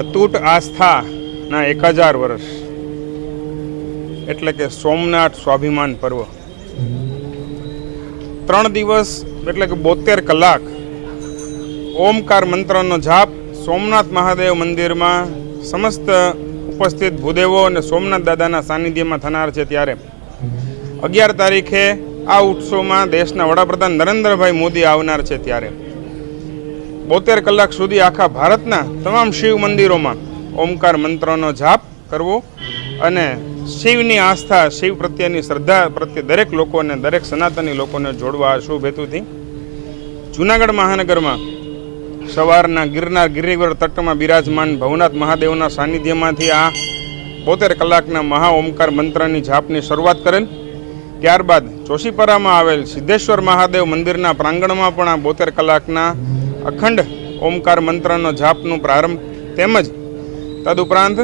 અતૂટ આસ્થાના 1000 વર્ષ એટલે કે સોમનાથ સ્વાભિમાન પર્વ 3 દિવસ એટલે કે 72 કલાક ઓમકાર મંત્રનો જાપ સોમનાથ મહાદેવ મંદિરમાં સમસ્ત ઉપસ્થિત ભૂદેવો અને સોમનાથ દાદાના સાનિધ્યમાં થનાર છે। ત્યારે 11 તારીખે આ ઉત્સવમાં દેશના વડાપ્રધાન નરેન્દ્રભાઈ મોદી આવનાર છે। ત્યારે 72 કલાક સુધી આખા ભારતના તમામ શિવ મંદિરોમાં ઓમકાર મંત્રનો જાપ કરવો અને શિવની આસ્થા, શિવ પ્રત્યેની શ્રદ્ધા પ્રત્યે દરેક લોકોને, દરેક સનાતની લોકોને જોડવા આ શુભ હેતુથી જૂનાગઢ મહાનગરમાં સવારના ગિરનાર ગિરિવર તટમાં બિરાજમાન ભવનાથ મહાદેવના સાનિધ્યમાંથી આ 72 કલાકના મહા ઓમકાર મંત્રની જાપની શરૂઆત કરેલ। ત્યારબાદ જોશીપરામાં આવેલ સિદ્ધેશ્વર મહાદેવ મંદિરના પ્રાંગણમાં પણ આ 72 કલાકના અખંડ ઓમકાર મંત્રનો જાપનું પ્રારંભ તેમજ તદુપરાંત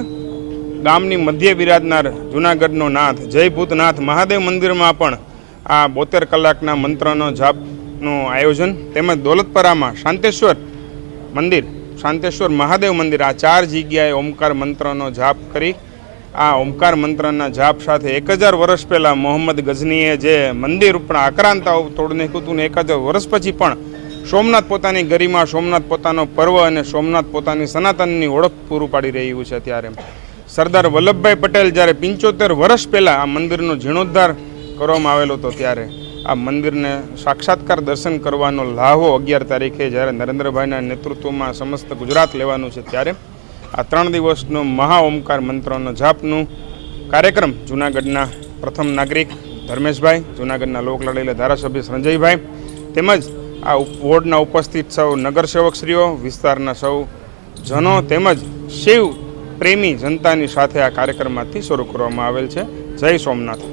ગામની મધ્ય બિરાજનાર જૂનાગઢનો નાથ જય ભૂતનાથ મહાદેવ મંદિરમાં પણ આ 72 કલાકના મંત્રનો જાપનું આયોજન તેમજ દોલતપરામાં શાંતેશ્વર મંદિર, શાંતેશ્વર મહાદેવ મંદિર, આ 4 જગ્યાએ ઓમકાર મંત્રનો જાપ કરી આ ઓમકાર મંત્રના જાપ સાથે 1000 વર્ષ પહેલાં મોહમ્મદ ગઝનીએ જે મંદિર ઉપર આક્રાંતાઓ તોડી નાખ્યું હતું ને 1000 વર્ષ પછી પણ સોમનાથ પોતાની ગરિમા, સોમનાથ પોતાનો પર્વ અને સોમનાથ પોતાની સનાતનની ઓળખ પૂરું પાડી રહ્યું છે। ત્યારે સરદાર વલ્લભભાઈ પટેલ જ્યારે 75 વર્ષ પહેલાં આ મંદિરનો જીર્ણોદ્ધાર કરવામાં આવેલો હતો ત્યારે આ મંદિરને સાક્ષાત્કાર દર્શન કરવાનો લાહો 11 તારીખે જ્યારે નરેન્દ્રભાઈના નેતૃત્વમાં સમસ્ત ગુજરાત લેવાનું છે ત્યારે આ 3 દિવસનો મહા ઓમકાર મંત્રનો જાપનું કાર્યક્રમ જૂનાગઢના પ્રથમ નાગરિક ધર્મેશભાઈ, જૂનાગઢના લોકલાડીલા ધારાસભ્ય સંજયભાઈ તેમજ આ વોર્ડના ઉપસ્થિત સૌ નગરસેવકશ્રીઓ, વિસ્તારના સૌ જનો તેમજ શિવ પ્રેમી જનતાની સાથે આ કાર્યક્રમમાંથી શરૂ કરવામાં આવેલ છે। જય સોમનાથ।